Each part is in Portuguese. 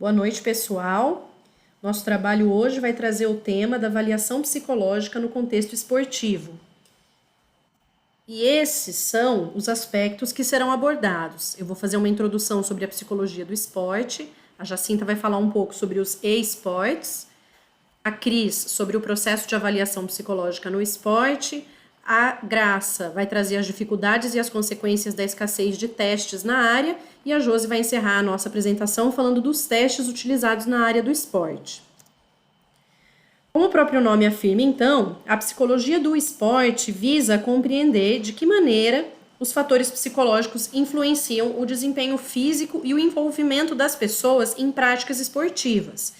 Boa noite, pessoal. Nosso trabalho hoje vai trazer o tema da avaliação psicológica no contexto esportivo. E esses são os aspectos que serão abordados. Eu vou fazer uma introdução sobre a psicologia do esporte, a Jacinta vai falar um pouco sobre os e-sports, a Cris sobre o processo de avaliação psicológica no esporte, a Graça vai trazer as dificuldades e as consequências da escassez de testes na área e a Josi vai encerrar a nossa apresentação falando dos testes utilizados na área do esporte. Como o próprio nome afirma, então, a psicologia do esporte visa compreender de que maneira os fatores psicológicos influenciam o desempenho físico e o envolvimento das pessoas em práticas esportivas.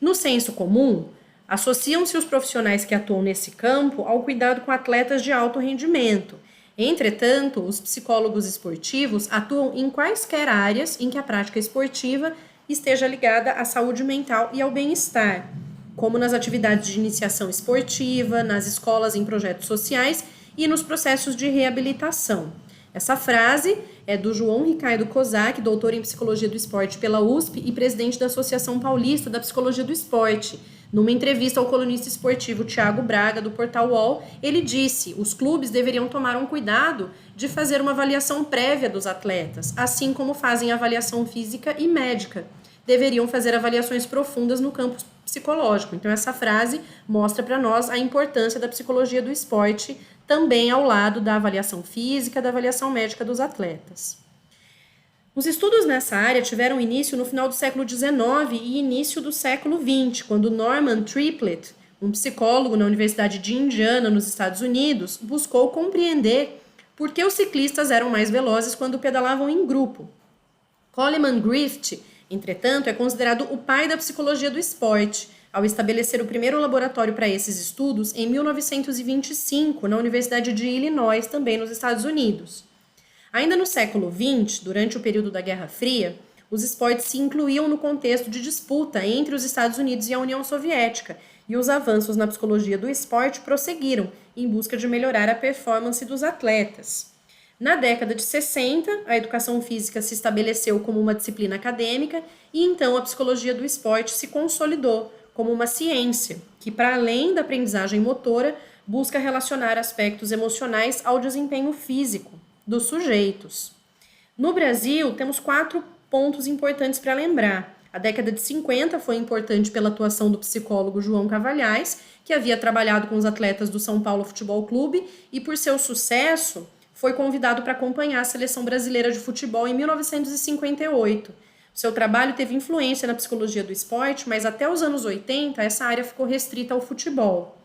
No senso comum, associam-se os profissionais que atuam nesse campo ao cuidado com atletas de alto rendimento. Entretanto, os psicólogos esportivos atuam em quaisquer áreas em que a prática esportiva esteja ligada à saúde mental e ao bem-estar, como nas atividades de iniciação esportiva, nas escolas em projetos sociais e nos processos de reabilitação. Essa frase é do João Ricardo Kozak, doutor em Psicologia do Esporte pela USP e presidente da Associação Paulista da Psicologia do Esporte. Numa entrevista ao colunista esportivo Thiago Braga, do portal UOL, ele disse: os clubes deveriam tomar um cuidado de fazer uma avaliação prévia dos atletas, assim como fazem avaliação física e médica. Deveriam fazer avaliações profundas no campo psicológico. Então, essa frase mostra para nós a importância da psicologia do esporte, também ao lado da avaliação física, da avaliação médica dos atletas. Os estudos nessa área tiveram início no final do século XIX e início do século XX, quando Norman Triplett, um psicólogo na Universidade de Indiana, nos Estados Unidos, buscou compreender por que os ciclistas eram mais velozes quando pedalavam em grupo. Coleman Griffith, entretanto, é considerado o pai da psicologia do esporte, ao estabelecer o primeiro laboratório para esses estudos em 1925, na Universidade de Illinois, também nos Estados Unidos. Ainda no século XX, durante o período da Guerra Fria, os esportes se incluíam no contexto de disputa entre os Estados Unidos e a União Soviética, e os avanços na psicologia do esporte prosseguiram em busca de melhorar a performance dos atletas. Na década de 60, a educação física se estabeleceu como uma disciplina acadêmica e então a psicologia do esporte se consolidou como uma ciência que, para além da aprendizagem motora, busca relacionar aspectos emocionais ao desempenho físico dos sujeitos. No Brasil, temos 4 pontos importantes para lembrar. A década de 50 foi importante pela atuação do psicólogo João Cavalhais, que havia trabalhado com os atletas do São Paulo Futebol Clube e, por seu sucesso, foi convidado para acompanhar a seleção brasileira de futebol em 1958. Seu trabalho teve influência na psicologia do esporte, mas até os anos 80 essa área ficou restrita ao futebol.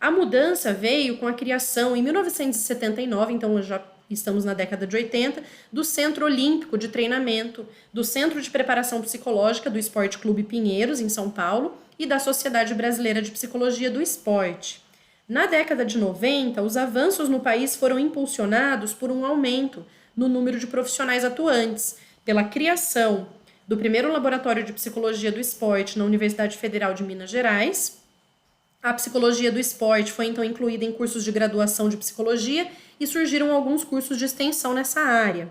A mudança veio com a criação, em 1979, então já estamos na década de 80, do Centro Olímpico de Treinamento, do Centro de Preparação Psicológica do Esporte Clube Pinheiros, em São Paulo, e da Sociedade Brasileira de Psicologia do Esporte. Na década de 90, os avanços no país foram impulsionados por um aumento no número de profissionais atuantes, pela criação do primeiro laboratório de psicologia do esporte na Universidade Federal de Minas Gerais. A psicologia do esporte foi então incluída em cursos de graduação de psicologia e surgiram alguns cursos de extensão nessa área.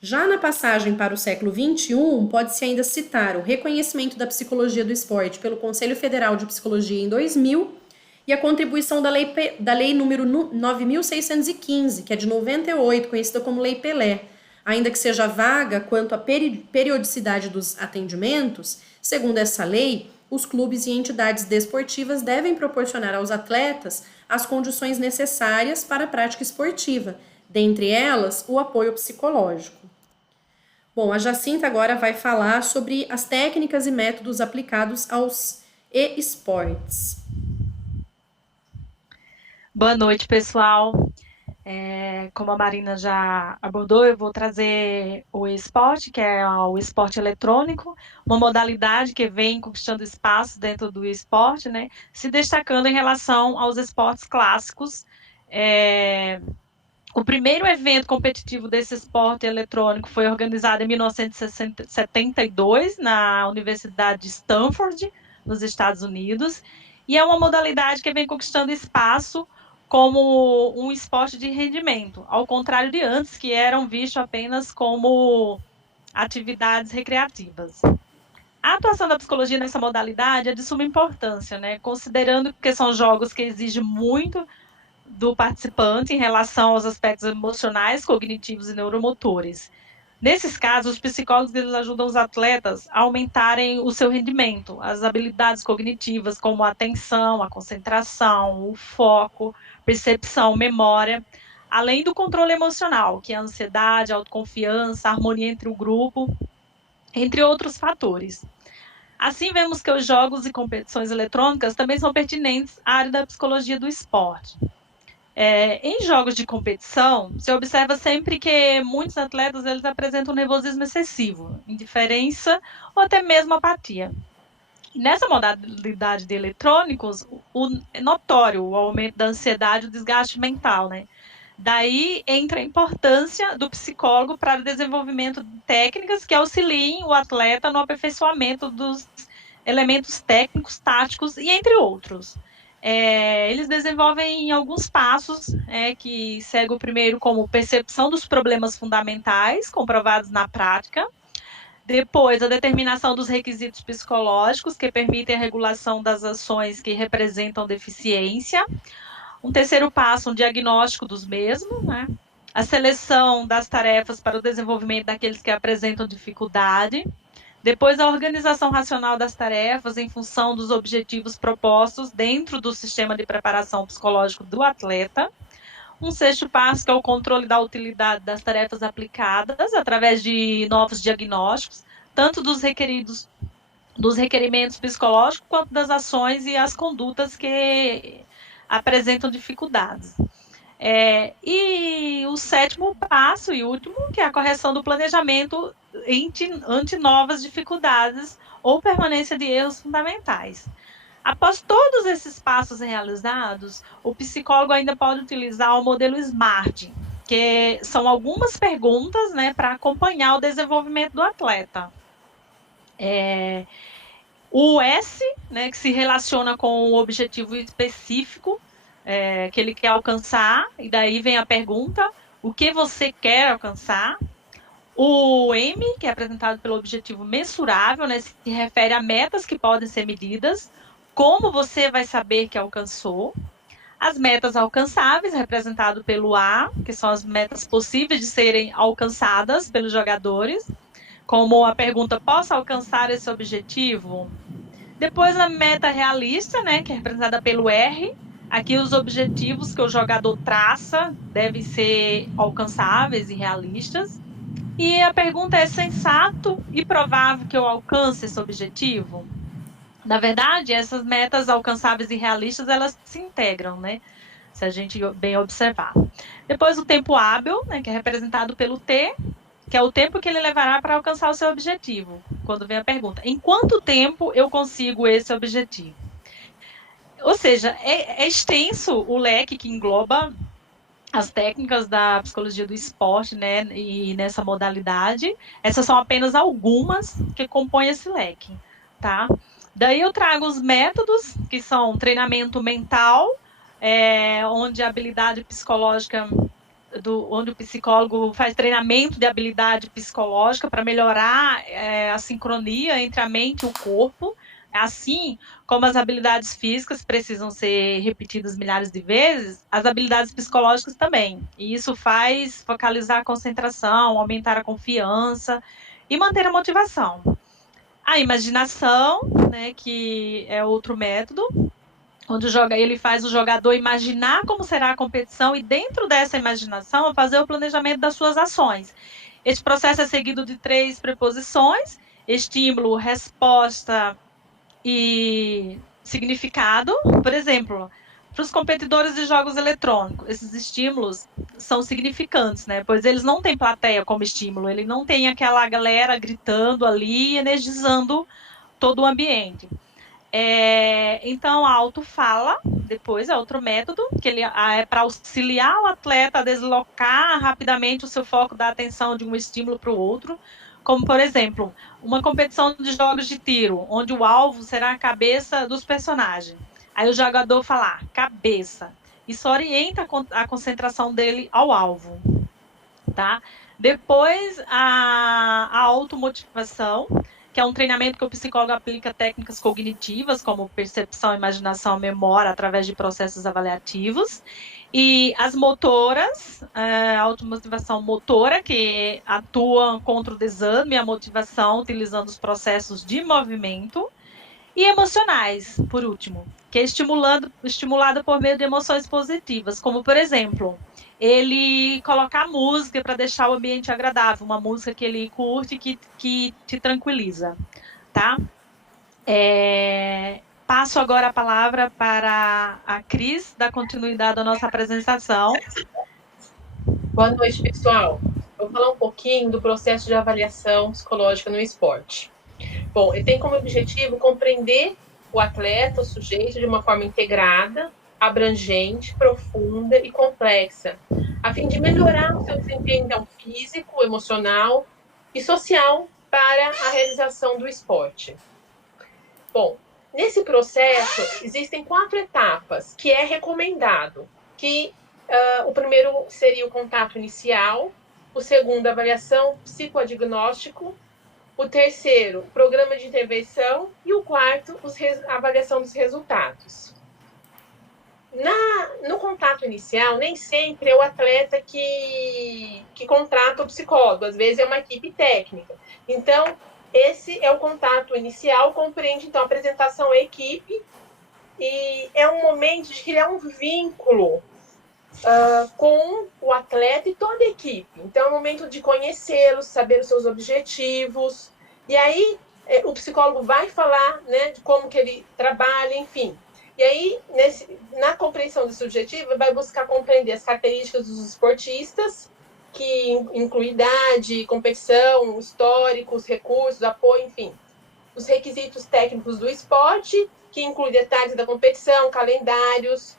Já na passagem para o século XXI, pode-se ainda citar o reconhecimento da psicologia do esporte pelo Conselho Federal de Psicologia em 2000 e a contribuição da lei número 9.615, que é de 98, conhecida como Lei Pelé. Ainda que seja vaga quanto à periodicidade dos atendimentos, segundo essa lei, os clubes e entidades desportivas devem proporcionar aos atletas as condições necessárias para a prática esportiva, dentre elas o apoio psicológico. Bom, a Jacinta agora vai falar sobre as técnicas e métodos aplicados aos e-sports. Boa noite, pessoal. Como a Marina já abordou, eu vou trazer o esporte, que é o esporte eletrônico, uma modalidade que vem conquistando espaço dentro do esporte, né, se destacando em relação aos esportes clássicos. O primeiro evento competitivo desse esporte eletrônico foi organizado em 1972 na Universidade de Stanford, nos Estados Unidos, e é uma modalidade que vem conquistando espaço como um esporte de rendimento, ao contrário de antes, que eram vistos apenas como atividades recreativas. A atuação da psicologia nessa modalidade é de suma importância, né? Considerando que são jogos que exigem muito do participante em relação aos aspectos emocionais, cognitivos e neuromotores. Nesses casos, os psicólogos eles ajudam os atletas a aumentarem o seu rendimento, as habilidades cognitivas, como a atenção, a concentração, o foco, percepção, memória, além do controle emocional, que é a ansiedade, a autoconfiança, a harmonia entre o grupo, entre outros fatores. Assim, vemos que os jogos e competições eletrônicas também são pertinentes à área da psicologia do esporte. Em jogos de competição, se observa sempre que muitos atletas eles apresentam nervosismo excessivo, indiferença ou até mesmo apatia. E nessa modalidade de eletrônicos, é notório o aumento da ansiedade e o desgaste mental, né? Daí entra a importância do psicólogo para o desenvolvimento de técnicas que auxiliem o atleta no aperfeiçoamento dos elementos técnicos, táticos e entre outros. Eles desenvolvem alguns passos que segue o primeiro como percepção dos problemas fundamentais, comprovados na prática. Depois, a determinação dos requisitos psicológicos, que permitem a regulação das ações que representam deficiência. Um terceiro passo, um diagnóstico dos mesmos, né? A seleção das tarefas para o desenvolvimento daqueles que apresentam dificuldade. Depois, a organização racional das tarefas em função dos objetivos propostos dentro do sistema de preparação psicológico do atleta. Um sexto passo, que é o controle da utilidade das tarefas aplicadas através de novos diagnósticos, tanto dos requerimentos psicológicos, quanto das ações e as condutas que apresentam dificuldades. E o sétimo passo e último, que é a correção do planejamento ante novas dificuldades ou permanência de erros fundamentais. Após todos esses passos realizados, o psicólogo ainda pode utilizar o modelo SMART, que são algumas perguntas, né, para acompanhar o desenvolvimento do atleta. O S, né, que se relaciona com o objetivo específico que ele quer alcançar, e daí vem a pergunta: o que você quer alcançar? O M, que é apresentado pelo objetivo mensurável, né, se refere a metas que podem ser medidas, como você vai saber que alcançou. As metas alcançáveis, representado pelo A, que são as metas possíveis de serem alcançadas pelos jogadores, como a pergunta: posso alcançar esse objetivo? Depois a meta realista, né, que é representada pelo R. Aqui os objetivos que o jogador traça devem ser alcançáveis e realistas. E a pergunta é: sensato e provável que eu alcance esse objetivo? Na verdade, essas metas alcançáveis e realistas, elas se integram, né? Se a gente bem observar. Depois o tempo hábil, né, que é representado pelo T, que é o tempo que ele levará para alcançar o seu objetivo. Quando vem a pergunta: em quanto tempo eu consigo esse objetivo? Ou seja, é extenso o leque que engloba as técnicas da psicologia do esporte, né, e nessa modalidade. Essas são apenas algumas que compõem esse leque, tá? Daí eu trago os métodos, que são treinamento mental, onde a habilidade psicológica, onde o psicólogo faz treinamento de habilidade psicológica para melhorar a sincronia entre a mente e o corpo. Assim como as habilidades físicas precisam ser repetidas milhares de vezes, as habilidades psicológicas também. E isso faz focalizar a concentração, aumentar a confiança e manter a motivação. A imaginação, né, que é outro método, onde ele faz o jogador imaginar como será a competição e, dentro dessa imaginação, fazer o planejamento das suas ações. Este processo é seguido de 3 preposições: estímulo, resposta e significado. Por exemplo, para os competidores de jogos eletrônicos, esses estímulos são significantes, né? Pois eles não têm plateia como estímulo, ele não tem aquela galera gritando ali, energizando todo o ambiente. Então, a autofala, depois, é outro método, que ele é para auxiliar o atleta a deslocar rapidamente o seu foco da atenção de um estímulo para o outro, como, por exemplo, uma competição de jogos de tiro, onde o alvo será a cabeça dos personagens. Aí o jogador fala: cabeça. Isso orienta a concentração dele ao alvo, tá? Depois, a automotivação, que é um treinamento que o psicólogo aplica técnicas cognitivas, como percepção, imaginação, memória, através de processos avaliativos. E as motoras, a automotivação motora, que atuam contra o desânimo e a motivação, utilizando os processos de movimento. E emocionais, por último, que é estimulado por meio de emoções positivas, como, por exemplo, ele colocar música para deixar o ambiente agradável, uma música que ele curte que te tranquiliza, tá? Passo agora a palavra para a Cris, dar continuidade à nossa apresentação. Boa noite, pessoal. Vou falar um pouquinho do processo de avaliação psicológica no esporte. Bom, ele tem como objetivo compreender o atleta, o sujeito, de uma forma integrada, abrangente, profunda e complexa, a fim de melhorar o seu desempenho então, físico, emocional e social para a realização do esporte. Bom, nesse processo existem 4 etapas que é recomendado, que o primeiro seria o contato inicial, o segundo, a avaliação psicodiagnóstico, o terceiro, programa de intervenção, e o quarto, a avaliação dos resultados. No contato inicial, nem sempre é o atleta que contrata o psicólogo, às vezes é uma equipe técnica. Então, esse é o contato inicial, compreende, então, a apresentação à equipe, e é um momento de criar um vínculo com o atleta e toda a equipe. Então, é um momento de conhecê-los, saber os seus objetivos, e aí o psicólogo vai falar, né, de como que ele trabalha, enfim. E aí, na compreensão desse objetivo, vai buscar compreender as características dos esportistas, que inclui idade, competição, históricos, recursos, apoio, enfim. Os requisitos técnicos do esporte, que inclui detalhes da competição, calendários,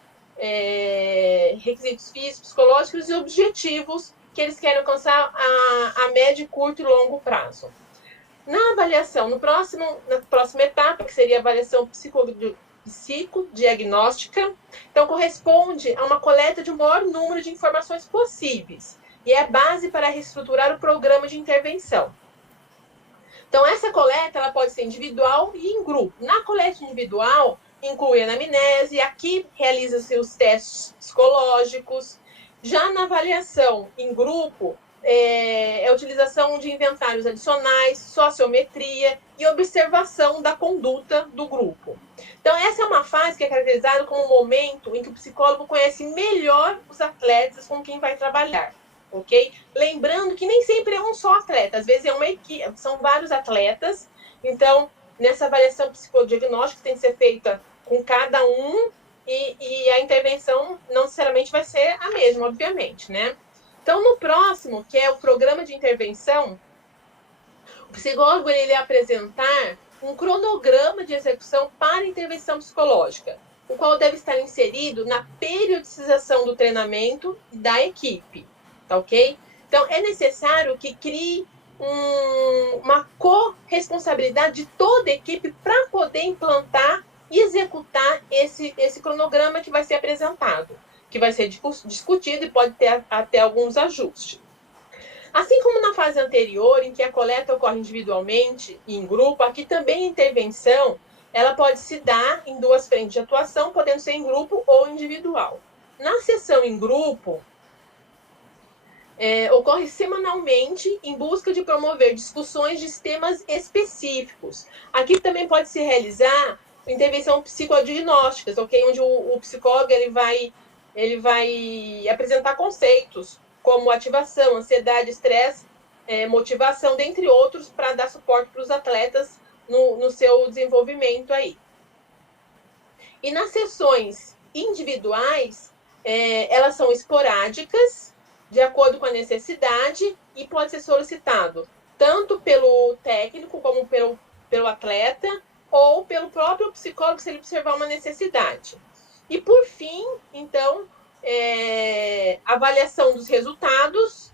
requisitos físicos, psicológicos e objetivos que eles querem alcançar a médio, curto e longo prazo. Na avaliação, na próxima etapa, que seria a avaliação psicodiagnóstica, então corresponde a uma coleta de um maior número de informações possíveis e é a base para reestruturar o programa de intervenção. Então, essa coleta ela pode ser individual e em grupo. Na coleta individual, inclui a anamnese, aqui realiza-se os testes psicológicos. Já na avaliação em grupo, a utilização de inventários adicionais, sociometria e observação da conduta do grupo. Então, essa é uma fase que é caracterizada como um momento em que o psicólogo conhece melhor os atletas com quem vai trabalhar, ok? Lembrando que nem sempre é um só atleta, às vezes é uma equipe, são vários atletas. Então, nessa avaliação psicodiagnóstica tem que ser feita com cada um e a intervenção não necessariamente vai ser a mesma, obviamente, né? Então, no próximo, que é o programa de intervenção, o psicólogo ele vai apresentar um cronograma de execução para intervenção psicológica, o qual deve estar inserido na periodização do treinamento da equipe, tá ok? Então, é necessário que crie uma corresponsabilidade de toda a equipe para poder implantar e executar esse cronograma que vai ser apresentado, que vai ser discutido e pode ter até alguns ajustes. Assim como na fase anterior, em que a coleta ocorre individualmente e em grupo, aqui também a intervenção ela pode se dar em 2 frentes de atuação, podendo ser em grupo ou individual. Na sessão em grupo, ocorre semanalmente em busca de promover discussões de temas específicos. Aqui também pode se realizar intervenção psicodiagnósticas, ok? Onde o psicólogo ele vai apresentar conceitos como ativação, ansiedade, estresse, motivação, dentre outros, para dar suporte para os atletas no seu desenvolvimento aí. E nas sessões individuais, elas são esporádicas, de acordo com a necessidade, e pode ser solicitado tanto pelo técnico como pelo atleta, ou pelo próprio psicólogo, se ele observar uma necessidade. E, por fim, então, avaliação dos resultados,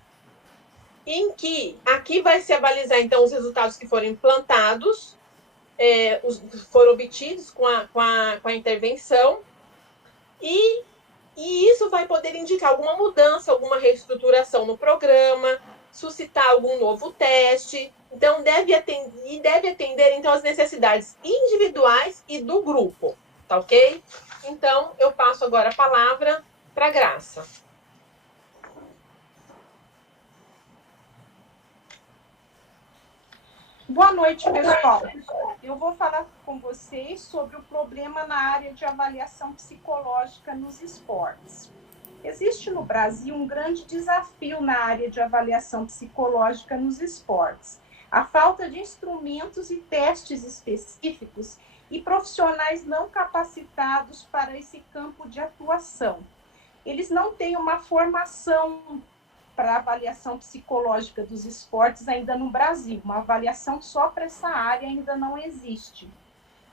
em que aqui vai se avalizar, então, os resultados que foram implantados, foram obtidos com a intervenção, e isso vai poder indicar alguma mudança, alguma reestruturação no programa, suscitar algum novo teste, Então, deve atender então, as necessidades individuais e do grupo, tá ok? Então, eu passo agora a palavra para a Graça. Boa noite, pessoal. Eu vou falar com vocês sobre o problema na área de avaliação psicológica nos esportes. Existe no Brasil um grande desafio na área de avaliação psicológica nos esportes. A falta de instrumentos e testes específicos e profissionais não capacitados para esse campo de atuação. Eles não têm uma formação para avaliação psicológica dos esportes ainda no Brasil. Uma avaliação só para essa área ainda não existe.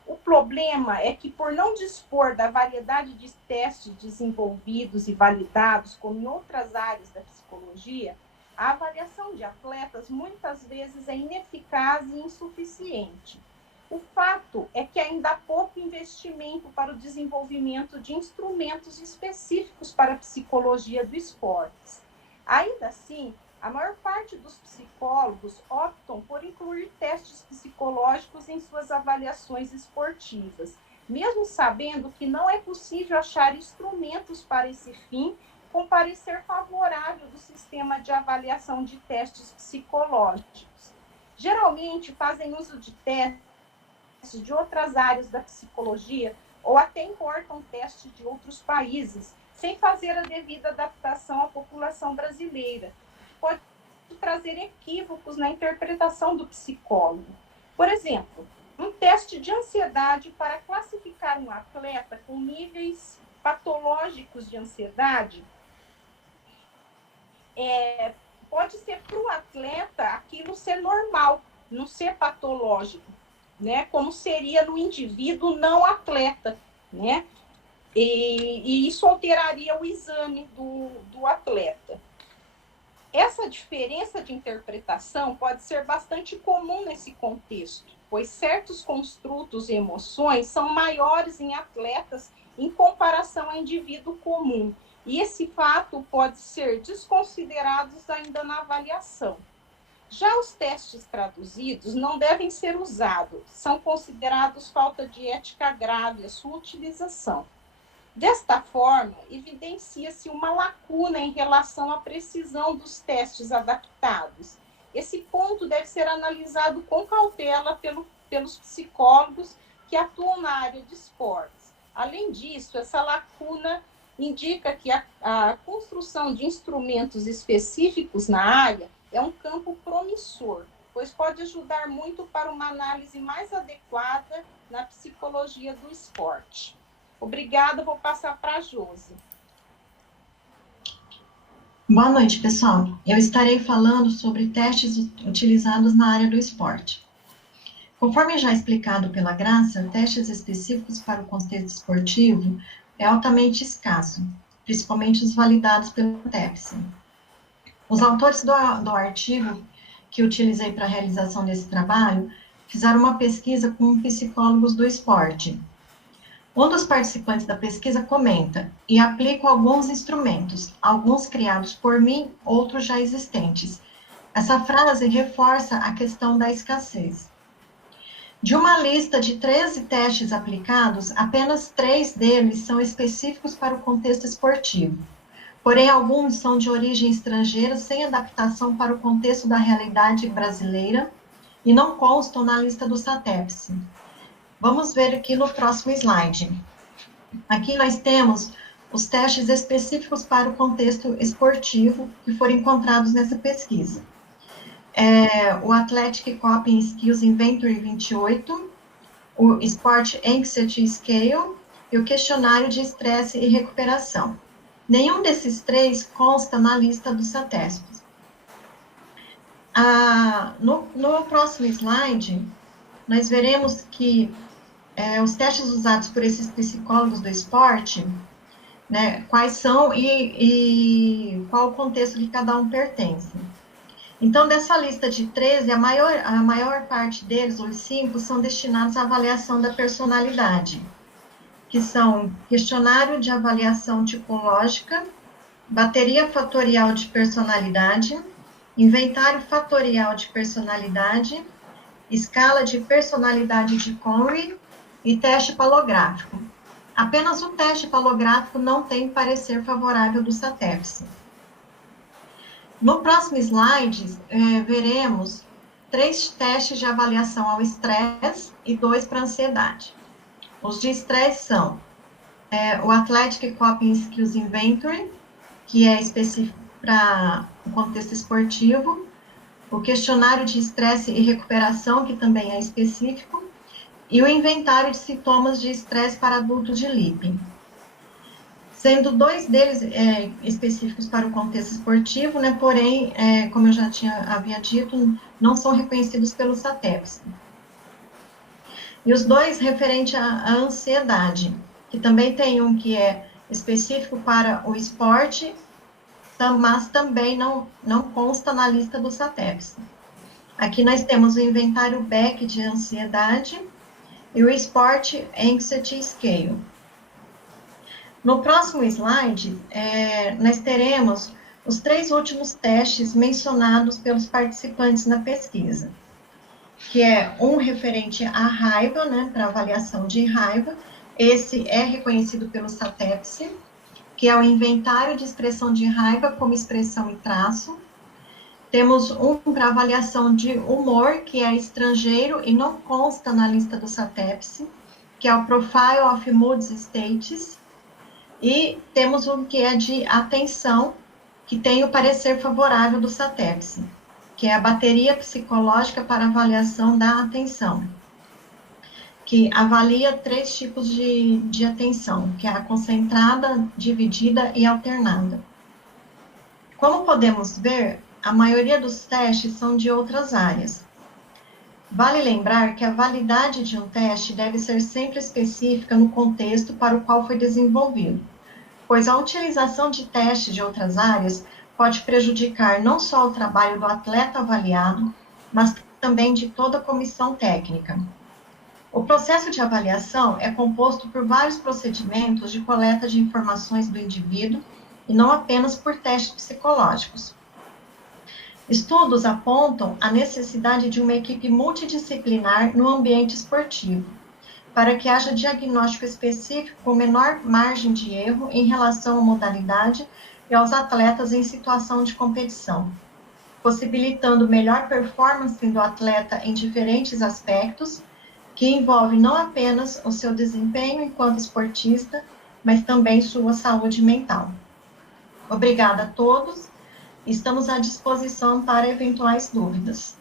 O problema é que, por não dispor da variedade de testes desenvolvidos e validados, como em outras áreas da psicologia, a avaliação de atletas muitas vezes é ineficaz e insuficiente. O fato é que ainda há pouco investimento para o desenvolvimento de instrumentos específicos para a psicologia do esporte. Ainda assim, a maior parte dos psicólogos optam por incluir testes psicológicos em suas avaliações esportivas, mesmo sabendo que não é possível achar instrumentos para esse fim com parecer favorável do sistema de avaliação de testes psicológicos. Geralmente fazem uso de testes de outras áreas da psicologia ou até importam testes de outros países, sem fazer a devida adaptação à população brasileira. Pode trazer equívocos na interpretação do psicólogo. Por exemplo, um teste de ansiedade para classificar um atleta com níveis patológicos de ansiedade pode ser para o atleta aquilo ser normal, não ser patológico, né? Como seria no indivíduo não atleta, né? E isso alteraria o exame do atleta. Essa diferença de interpretação pode ser bastante comum nesse contexto, pois certos construtos e emoções são maiores em atletas em comparação ao indivíduo comum, e esse fato pode ser desconsiderado ainda na avaliação. Já os testes traduzidos não devem ser usados, são considerados falta de ética grave a sua utilização. Desta forma, evidencia-se uma lacuna em relação à precisão dos testes adaptados. Esse ponto deve ser analisado com cautela pelos psicólogos que atuam na área de esportes. Além disso, essa lacuna indica que a construção de instrumentos específicos na área é um campo promissor, pois pode ajudar muito para uma análise mais adequada na psicologia do esporte. Obrigada, vou passar para a Josi. Boa noite, pessoal. Eu estarei falando sobre testes utilizados na área do esporte. Conforme já explicado pela Graça, testes específicos para o contexto esportivo é altamente escasso, principalmente os validados pelo TEPS. Os autores do artigo que utilizei para a realização desse trabalho fizeram uma pesquisa com psicólogos do esporte. Um dos participantes da pesquisa comenta: e aplico alguns instrumentos, alguns criados por mim, outros já existentes. Essa frase reforça a questão da escassez. De uma lista de 13 testes aplicados, apenas 3 deles são específicos para o contexto esportivo. Porém, alguns são de origem estrangeira, sem adaptação para o contexto da realidade brasileira, e não constam na lista do SATEPS. Vamos ver aqui no próximo slide. Aqui nós temos os testes específicos para o contexto esportivo que foram encontrados nessa pesquisa. O Athletic Coping Skills Inventory 28, o Sport Anxiety Scale e o questionário de estresse e recuperação. Nenhum desses 3 consta na lista do SATESP. No próximo slide, nós veremos que os testes usados por esses psicólogos do esporte, né, quais são e qual o contexto que cada um pertence. Então, dessa lista de 13, a maior parte deles, os 5, são destinados à avaliação da personalidade, que são questionário de avaliação tipológica, bateria fatorial de personalidade, inventário fatorial de personalidade, escala de personalidade de Conway e teste palográfico. Apenas o teste palográfico não tem parecer favorável do SATEPS. No próximo slide, veremos 3 testes de avaliação ao estresse e 2 para ansiedade. Os de estresse são o Athletic Coping Skills Inventory, que é específico para o contexto esportivo, o questionário de estresse e recuperação, que também é específico, e o inventário de sintomas de estresse para adultos de LIP. Sendo 2 deles específicos para o contexto esportivo, né, porém, como eu já havia dito, não são reconhecidos pelo SATEPS. E os 2 referentes à ansiedade, que também tem um que é específico para o esporte, mas também não consta na lista do SATEPS. Aqui nós temos o inventário Beck de ansiedade e o Sport Anxiety Scale. No próximo slide, nós teremos os 3 últimos testes mencionados pelos participantes na pesquisa, que é um referente à raiva, né, para avaliação de raiva. Esse é reconhecido pelo SATEPS, que é o inventário de expressão de raiva como expressão e traço. Temos um para avaliação de humor, que é estrangeiro e não consta na lista do SATEPS, que é o Profile of Moods States. E temos um que é de atenção, que tem o parecer favorável do SATEPS, que é a bateria psicológica para avaliação da atenção, que avalia 3 tipos de atenção, que é a concentrada, dividida e alternada. Como podemos ver, a maioria dos testes são de outras áreas. Vale lembrar que a validade de um teste deve ser sempre específica no contexto para o qual foi desenvolvido, pois a utilização de testes de outras áreas pode prejudicar não só o trabalho do atleta avaliado, mas também de toda a comissão técnica. O processo de avaliação é composto por vários procedimentos de coleta de informações do indivíduo e não apenas por testes psicológicos. Estudos apontam a necessidade de uma equipe multidisciplinar no ambiente esportivo, para que haja diagnóstico específico com menor margem de erro em relação à modalidade e aos atletas em situação de competição, possibilitando melhor performance do atleta em diferentes aspectos, que envolve não apenas o seu desempenho enquanto esportista, mas também sua saúde mental. Obrigada a todos. Estamos à disposição para eventuais dúvidas.